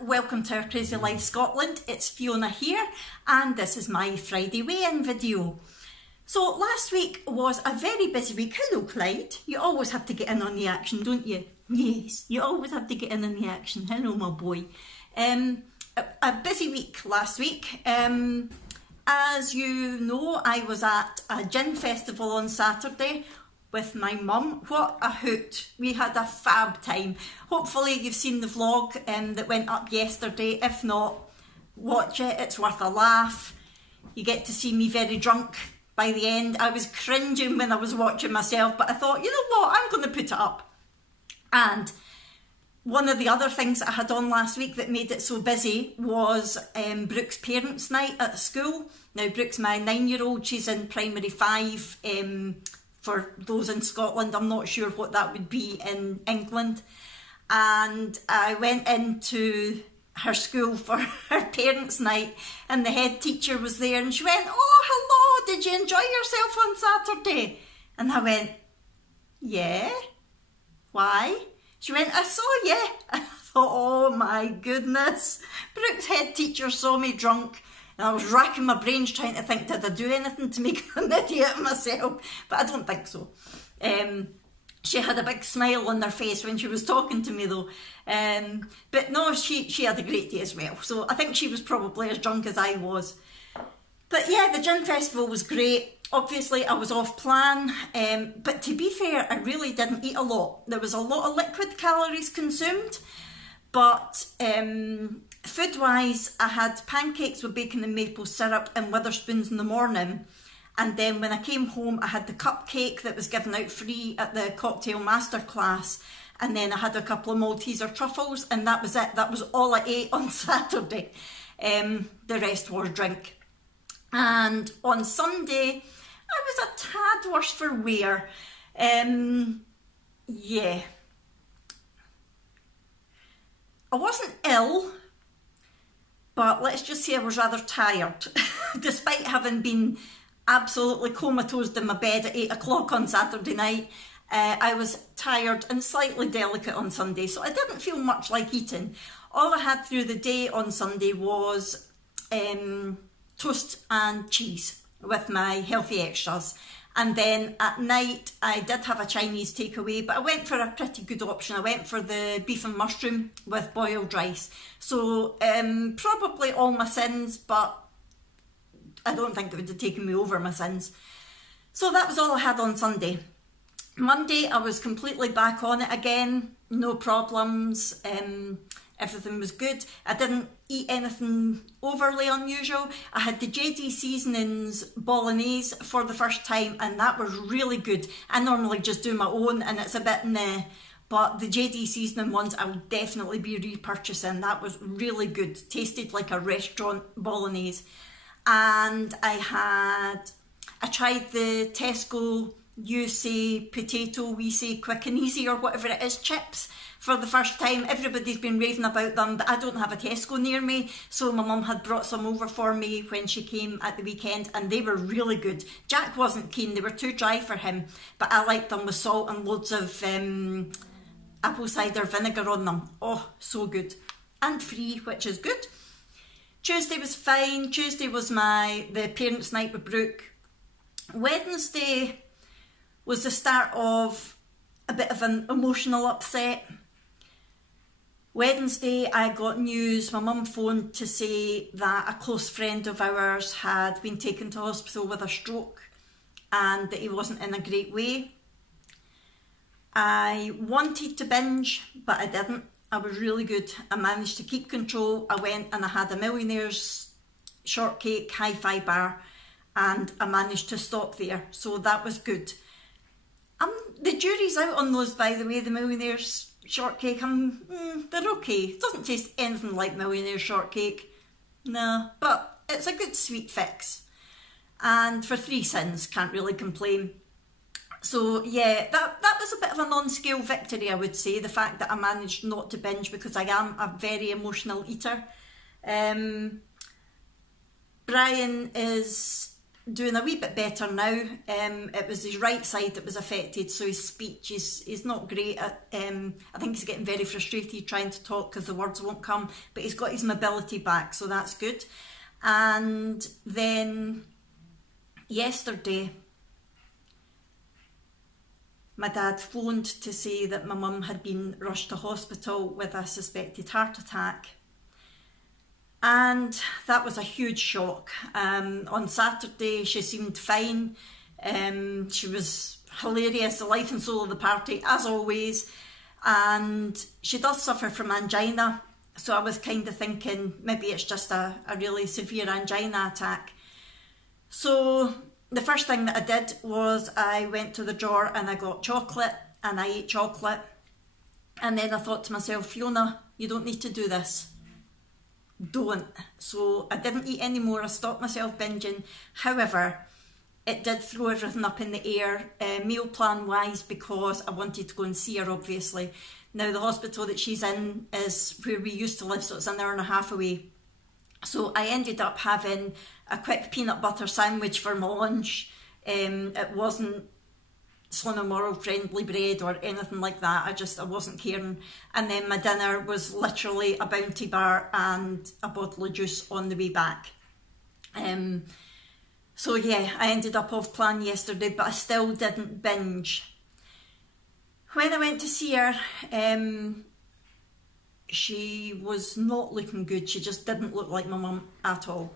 welcome to our Crazy Life Scotland. It's Fiona here and this is my Friday weigh-in video. So last week was a very busy week. Hello Clyde, you always have to get in on the action, don't you? Yes, you always have to get in on the action. Hello my boy. A busy week last week. As you know, I was at a gin festival on Saturday with my mum. What a hoot. We had a fab time. Hopefully you've seen the vlog that went up yesterday. If not, watch it. It's worth a laugh. You get to see me very drunk by the end. I was cringing when I was watching myself, but I thought, you know what, I'm going to put it up. And one of the other things that I had on last week that made it so busy was Brooke's parents' night at the school. Now Brooke's my 9-year-old, she's in primary 5. For those in Scotland, I'm not sure what that would be in England. And I went into her school for her parents' night and the head teacher was there and she went, "Oh, hello, did you enjoy yourself on Saturday?" And I went, "Yeah, why?" She went, "I saw you." And I thought, oh my goodness. Brooke's head teacher saw me drunk. And I was racking my brains trying to think, did I do anything to make an idiot of myself? But I don't think so. She had a big smile on her face when she was talking to me though. But no, she had a great day as well. So I think she was probably as drunk as I was. But yeah, the gin festival was great. Obviously I was off plan, but to be fair, I really didn't eat a lot. There was a lot of liquid calories consumed, but food-wise, I had pancakes with bacon and maple syrup and Wetherspoons in the morning. And then when I came home, I had the cupcake that was given out free at the cocktail masterclass. And then I had a couple of Malteser truffles and that was it. That was all I ate on Saturday. The rest was drink. And on Sunday, I was a tad worse for wear. Yeah. I wasn't ill, but let's just say I was rather tired. Despite having been absolutely comatose in my bed at 8 o'clock on Saturday night, I was tired and slightly delicate on Sunday, so I didn't feel much like eating. All I had through the day on Sunday was toast and cheese with my healthy extras. And then at night I did have a Chinese takeaway, but I went for a pretty good option. I went for the beef and mushroom with boiled rice. So probably all my sins, but I don't think it would have taken me over my sins. So that was all I had on Sunday. Monday I was completely back on it again, no problems. Everything was good. I didn't eat anything overly unusual. I had the JD Seasonings bolognese for the first time and that was really good. I normally just do my own and it's a bit meh, but the JD Seasoning ones I will definitely be repurchasing. That was really good. Tasted like a restaurant bolognese. And I tried the Tesco You Say Potato, We Say Quick and Easy or whatever it is, chips for the first time. Everybody's been raving about them, but I don't have a Tesco near me, so my mum had brought some over for me when she came at the weekend and they were really good. Jack wasn't keen, they were too dry for him, but I liked them with salt and loads of apple cider vinegar on them. Oh, so good. And free, which is good. Tuesday was fine. Tuesday was the parents' night with Brooke. Wednesday was the start of a bit of an emotional upset. Wednesday I got news, my mum phoned to say that a close friend of ours had been taken to hospital with a stroke and that he wasn't in a great way. I wanted to binge, but I didn't. I was really good. I managed to keep control. I went and I had a Millionaire's shortcake hi-fi bar and I managed to stop there, so that was good. The jury's out on those, by the way, the Millionaire's shortcake. They're okay. It doesn't taste anything like Millionaire's shortcake. No, but it's a good sweet fix. And for 3 cents, can't really complain. So yeah, that was a bit of a non-scale victory, I would say, the fact that I managed not to binge because I am a very emotional eater. Brian is doing a wee bit better now. It was his right side that was affected, so his speech is not great. I think he's getting very frustrated trying to talk because the words won't come, but he's got his mobility back, so that's good. And then yesterday, my dad phoned to say that my mum had been rushed to hospital with a suspected heart attack. And that was a huge shock. On Saturday, she seemed fine. She was hilarious, the life and soul of the party, as always. And she does suffer from angina. So I was kind of thinking maybe it's just a really severe angina attack. So the first thing that I did was I went to the drawer and I got chocolate and I ate chocolate. And then I thought to myself, Fiona, you don't need to do this. Don't. So I didn't eat any more. I stopped myself binging. However, it did throw everything up in the air, meal plan wise, because I wanted to go and see her, obviously. Now the hospital that she's in is where we used to live, so it's an hour and a half away. So I ended up having a quick peanut butter sandwich for my lunch. It wasn't Slimming and Moral friendly bread or anything like that. I wasn't caring. And then my dinner was literally a Bounty bar and a bottle of juice on the way back. So yeah, I ended up off plan yesterday, but I still didn't binge. When I went to see her, she was not looking good. She just didn't look like my mum at all.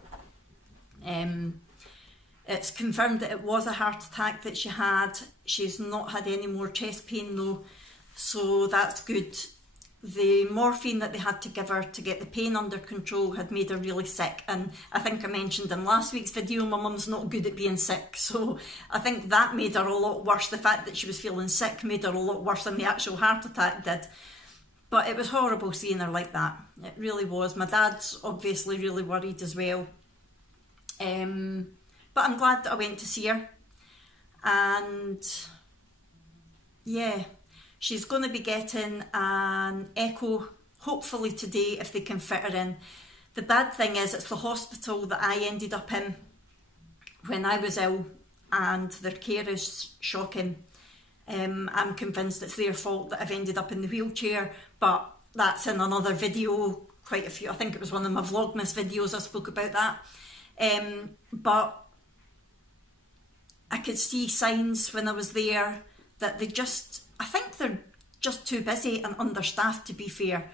It's confirmed that it was a heart attack that she had. She's not had any more chest pain though, so that's good. The morphine that they had to give her to get the pain under control had made her really sick, and I think I mentioned in last week's video my mum's not good at being sick, so I think that made her a lot worse. The fact that she was feeling sick made her a lot worse than the actual heart attack did. But it was horrible seeing her like that. It really was. My dad's obviously really worried as well. But I'm glad that I went to see her. And yeah, she's going to be getting an echo, hopefully today, if they can fit her in. The bad thing is it's the hospital that I ended up in when I was ill, and their care is shocking. I'm convinced it's their fault that I've ended up in the wheelchair, but that's in another video, quite a few. I think it was one of my Vlogmas videos I spoke about that. But I could see signs when I was there that I think they're just too busy and understaffed, to be fair.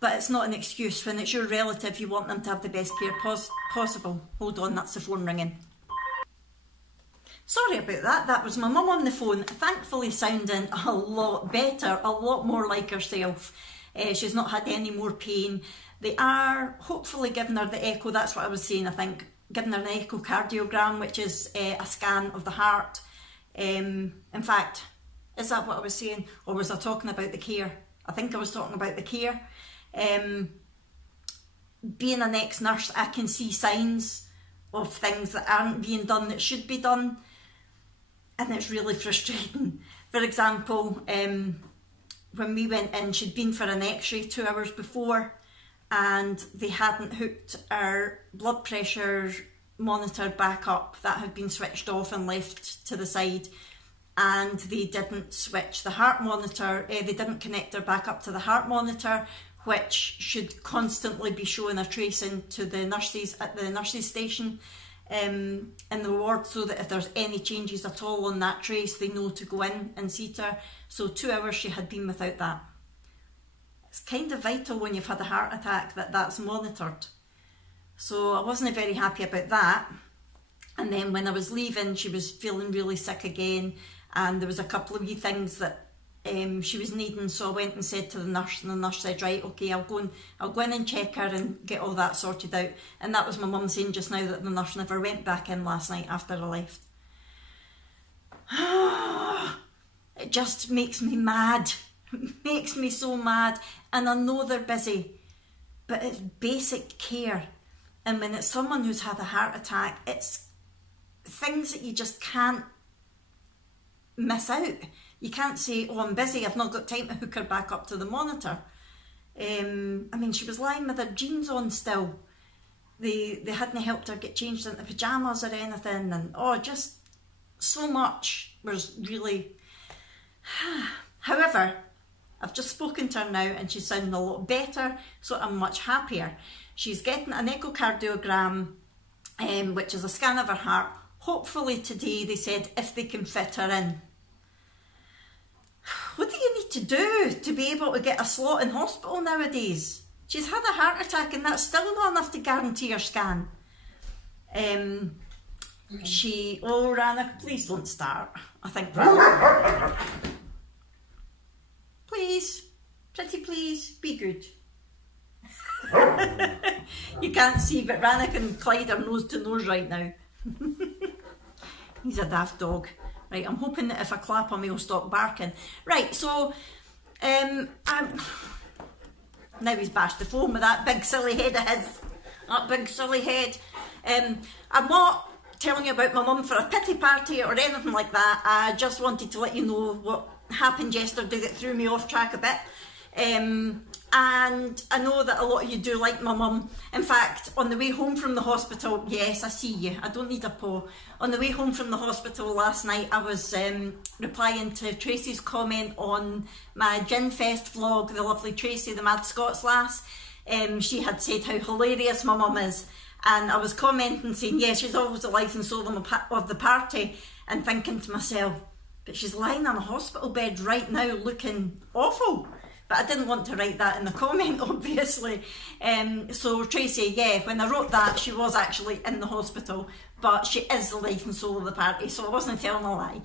But it's not an excuse. When it's your relative, you want them to have the best care possible. Hold on, that's the phone ringing. Sorry about that, that was my mum on the phone, thankfully sounding a lot better, a lot more like herself. She's not had any more pain. They are hopefully giving her the echo, that's what I was saying, I think, giving her an echocardiogram, which is a scan of the heart. In fact, is that what I was saying, or was I talking about the care? I think I was talking about the care. Being an ex-nurse, I can see signs of things that aren't being done that should be done. And it's really frustrating. For example, when we went in, she'd been for an x-ray 2 hours before, and they hadn't hooked our blood pressure monitor back up. That had been switched off and left to the side. And they didn't switch the heart monitor, they didn't connect her back up to the heart monitor, which should constantly be showing a tracing to the nurses at the nurses station. In the ward, so that if there's any changes at all on that trace, they know to go in and see to her. So 2 hours she had been without that. It's kind of vital when you've had a heart attack that that's monitored. So I wasn't very happy about that. And then when I was leaving, she was feeling really sick again, and there was a couple of wee things that she was needing, so I went and said to the nurse, and the nurse said, right, okay, I'll go in and check her and get all that sorted out. And that was my mum saying just now that the nurse never went back in last night after I left. It just makes me mad. It makes me so mad. And I know they're busy, but it's basic care. And when it's someone who's had a heart attack, it's things that you just can't miss out. You can't say, oh, I'm busy, I've not got time to hook her back up to the monitor. I mean, she was lying with her jeans on still. they hadn't helped her get changed into pyjamas or anything, and oh, just so much was really... However, I've just spoken to her now and she's sounding a lot better, so I'm much happier. She's getting an echocardiogram, which is a scan of her heart. Hopefully today, they said, if they can fit her in. What do you need to do to be able to get a slot in hospital nowadays? She's had a heart attack and that's still not enough to guarantee her scan. Oh, Rana, please don't start. I think Rana... Please, pretty please, be good. You can't see, but Rannick and Clyde are nose to nose right now. He's a daft dog. Right, I'm hoping that if I clap him, he'll stop barking. Right, so, now he's bashed the phone with that big silly head of his. That big silly head. I'm not telling you about my mum for a pity party or anything like that. I just wanted to let you know what happened yesterday that threw me off track a bit. And I know that a lot of you do like my mum. In fact, on the way home from the hospital, yes, I see you, I don't need a paw. On the way home from the hospital last night, I was replying to Tracy's comment on my Gin Fest vlog, the lovely Tracy, the Mad Scots lass. She had said how hilarious my mum is, and I was commenting saying, yeah, she's always the life and soul of the party, and thinking to myself, but she's lying on a hospital bed right now looking awful. But I didn't want to write that in the comment, obviously. So Tracy, yeah, when I wrote that, she was actually in the hospital, but she is the life and soul of the party, so I wasn't telling a lie.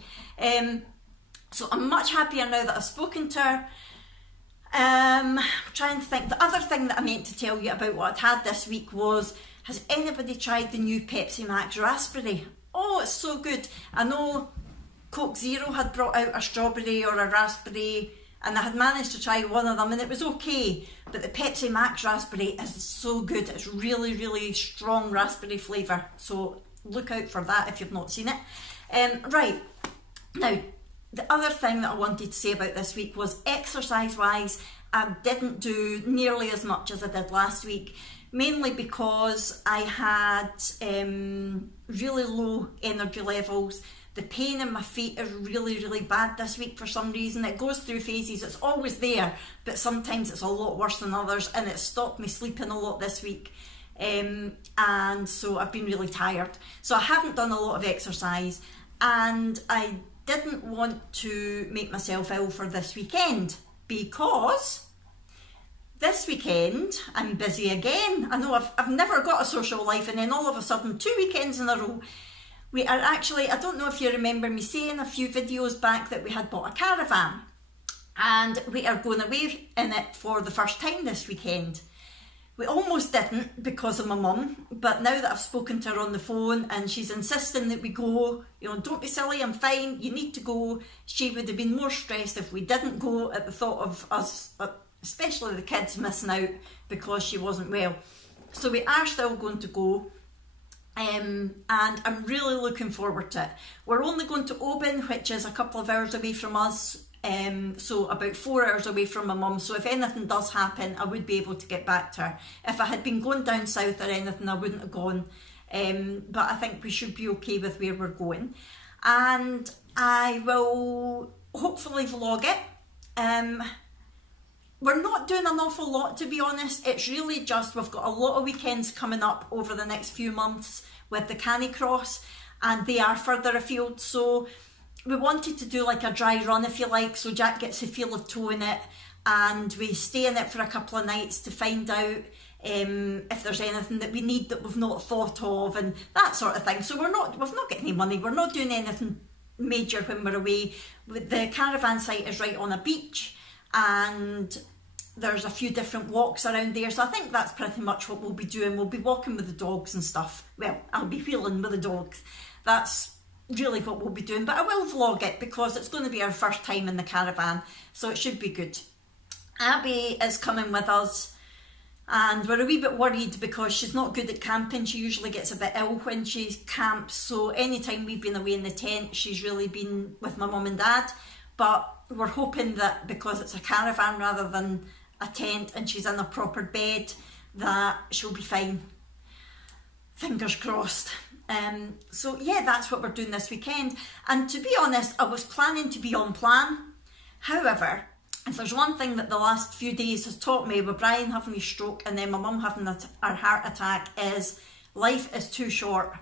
So I'm much happier now that I've spoken to her. I'm trying to think. The other thing that I meant to tell you about what I'd had this week was, has anybody tried the new Pepsi Max Raspberry? Oh, it's so good. I know Coke Zero had brought out a strawberry or a raspberry, and I had managed to try one of them and it was okay, but the Pepsi Max Raspberry is so good. It's really, really strong raspberry flavour, so look out for that if you've not seen it. Right, now the other thing that I wanted to say about this week was exercise wise, I didn't do nearly as much as I did last week, mainly because I had really low energy levels. The pain in my feet is really, really bad this week for some reason. It goes through phases, it's always there, but sometimes it's a lot worse than others, and it stopped me sleeping a lot this week. And so I've been really tired. So I haven't done a lot of exercise, and I didn't want to make myself ill for this weekend, because this weekend I'm busy again. I know I've never got a social life, and then all of a sudden 2 weekends in a row. We are actually, I don't know if you remember me saying a few videos back that we had bought a caravan, and we are going away in it for the first time this weekend. We almost didn't because of my mum, but now that I've spoken to her on the phone and she's insisting that we go, you know, don't be silly, I'm fine, you need to go. She would have been more stressed if we didn't go at the thought of us, especially the kids, missing out because she wasn't well. So we are still going to go. And I'm really looking forward to it. We're only going to Oban, which is a couple of hours away from us, so about 4 hours away from my mum, so if anything does happen I would be able to get back to her. If I had been going down south or anything I wouldn't have gone, but I think we should be okay with where we're going, and I will hopefully vlog it. We're not doing an awful lot, to be honest. It's really just, we've got a lot of weekends coming up over the next few months with the Canicross, and they are further afield, so we wanted to do like a dry run, if you like, so Jack gets the feel of towing it, and we stay in it for a couple of nights to find out if there's anything that we need that we've not thought of, and that sort of thing. So we've not got any money, we're not doing anything major when we're away. The caravan site is right on a beach, and there's a few different walks around there, so I think that's pretty much what we'll be doing. We'll be walking with the dogs and stuff. Well, I'll be wheeling with the dogs. That's really what we'll be doing, but I will vlog it because it's going to be our first time in the caravan, so it should be good. Abby is coming with us, and we're a wee bit worried because she's not good at camping. She usually gets a bit ill when she camps, so anytime we've been away in the tent she's really been with my mum and dad, but we're hoping that because it's a caravan rather than a tent and she's in a proper bed, that she'll be fine. Fingers crossed. So yeah, that's what we're doing this weekend. And to be honest, I was planning to be on plan. However, if there's one thing that the last few days has taught me, with Brian having his stroke and then my mum having a heart attack, is life is too short.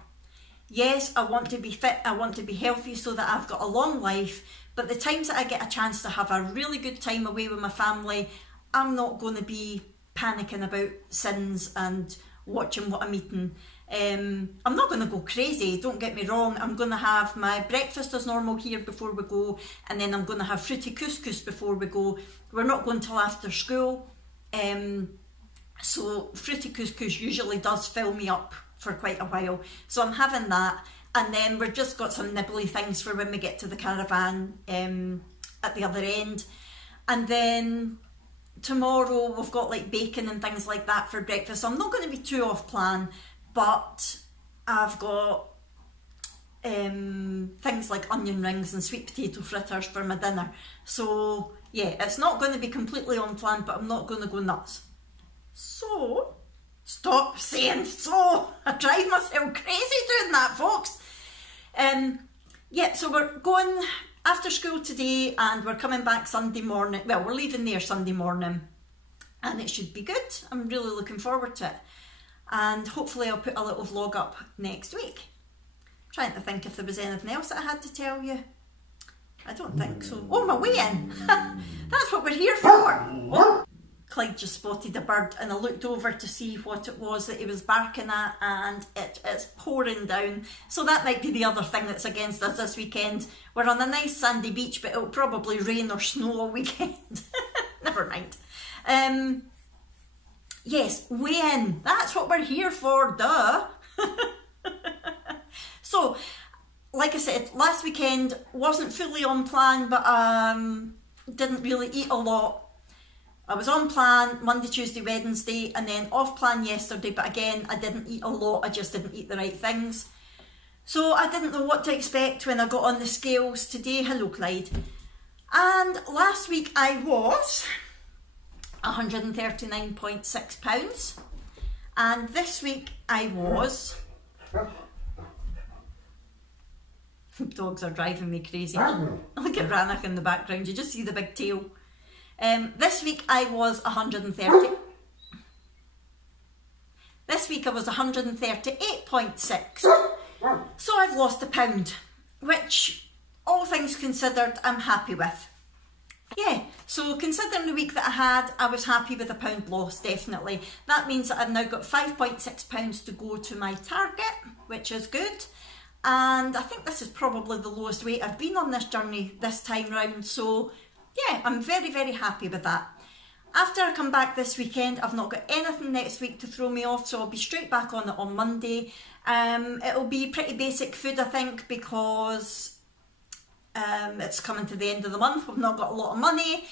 Yes, I want to be fit, I want to be healthy so that I've got a long life, but the times that I get a chance to have a really good time away with my family, I'm not going to be panicking about sins and watching what I'm eating. I'm not going to go crazy, don't get me wrong. I'm going to have my breakfast as normal here before we go, and then I'm going to have fruity couscous before we go. We're not going till after school, so fruity couscous usually does fill me up for quite a while, so I'm having that. And then we've just got some nibbly things for when we get to the caravan at the other end. And then tomorrow we've got like bacon and things like that for breakfast, so I'm not going to be too off plan, but I've got things like onion rings and sweet potato fritters for my dinner. So yeah, it's not going to be completely on plan, but I'm not going to go nuts. So stop saying so. I drive myself crazy doing that, folks. Yeah, so we're going after school today and we're coming back Sunday morning. Well, we're leaving there Sunday morning and it should be good. I'm really looking forward to it. And hopefully I'll put a little vlog up next week. I'm trying to think if there was anything else that I had to tell you. I don't think so. Oh, my weigh-in. That's what we're here for. Oh. Clyde just spotted a bird and I looked over to see what it was that he was barking at, and it is pouring down. So that might be the other thing that's against us this weekend. We're on a nice sandy beach, but it'll probably rain or snow all weekend. Never mind. Yes, weigh-in. That's what we're here for, duh. So, like I said, last weekend wasn't fully on plan, but didn't really eat a lot. I was on plan Monday, Tuesday, Wednesday, and then off plan yesterday, but again, I didn't eat a lot, I just didn't eat the right things. So I didn't know what to expect when I got on the scales today. Hello, Clyde. And last week I was 139.6 pounds, and this week I was... Dogs are driving me crazy. Look at Ranach in the background, you just see the big tail. This week I was 130. This week I was 138.6. So I've lost a pound, which, all things considered, I'm happy with. Yeah, so considering the week that I had, I was happy with a pound loss, definitely. That means that I've now got 5.6 pounds to go to my target, which is good. And I think this is probably the lowest weight I've been on this journey this time round, so yeah, I'm very, very happy with that. After I come back this weekend, I've not got anything next week to throw me off, so I'll be straight back on it on Monday. It'll be pretty basic food, I think, because it's coming to the end of the month. We've not got a lot of money.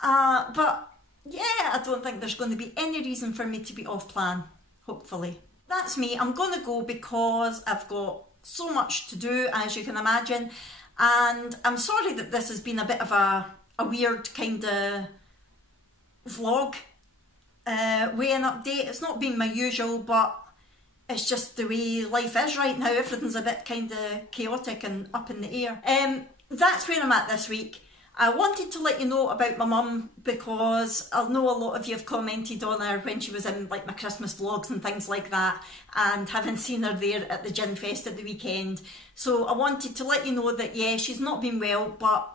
But yeah, I don't think there's going to be any reason for me to be off plan, hopefully. That's me. I'm going to go because I've got so much to do, as you can imagine. And I'm sorry that this has been a bit of a weird kind of vlog, weigh-in update. It's not been my usual, but it's just the way life is right now. Everything's a bit kind of chaotic and up in the air. That's where I'm at this week. I wanted to let you know about my mum because I know a lot of you have commented on her when she was in like my Christmas vlogs and things like that, and haven't seen her there at the Gin Fest at the weekend. So I wanted to let you know that yeah, she's not been well, but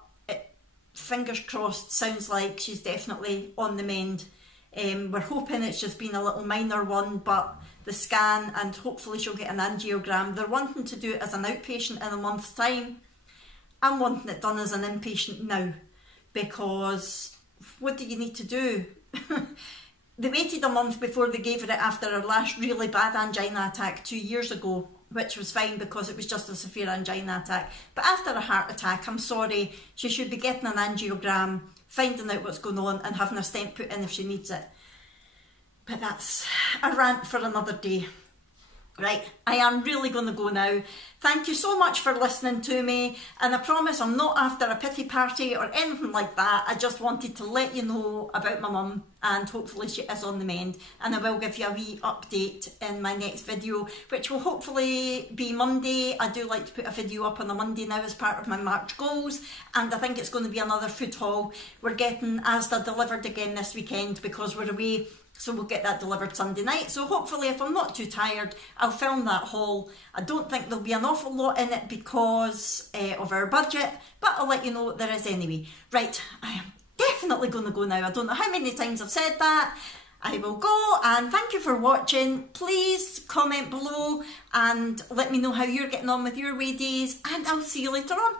fingers crossed, sounds like she's definitely on the mend. We're hoping it's just been a little minor one, but the scan, and hopefully she'll get an angiogram. They're wanting to do it as an outpatient in a month's time. I'm wanting it done as an inpatient now, because what do you need to do? They waited a month before they gave her it after her last really bad angina attack 2 years ago, which was fine because it was just a severe angina attack. But after a heart attack, I'm sorry, she should be getting an angiogram, finding out what's going on and having a stent put in if she needs it. But that's a rant for another day. Right, I am really going to go now. Thank you so much for listening to me, and I promise I'm not after a pity party or anything like that. I just wanted to let you know about my mum, and hopefully she is on the mend, and I will give you a wee update in my next video, which will hopefully be Monday. I do like to put a video up on a Monday now as part of my March goals, and I think it's going to be another food haul. We're getting Asda delivered again this weekend because we're away. So we'll get that delivered Sunday night. So hopefully if I'm not too tired, I'll film that haul. I don't think there'll be an awful lot in it because of our budget, but I'll let you know what there is anyway. Right, I am definitely going to go now. I don't know how many times I've said that. I will go, and thank you for watching. Please comment below and let me know how you're getting on with your way days, and I'll see you later on.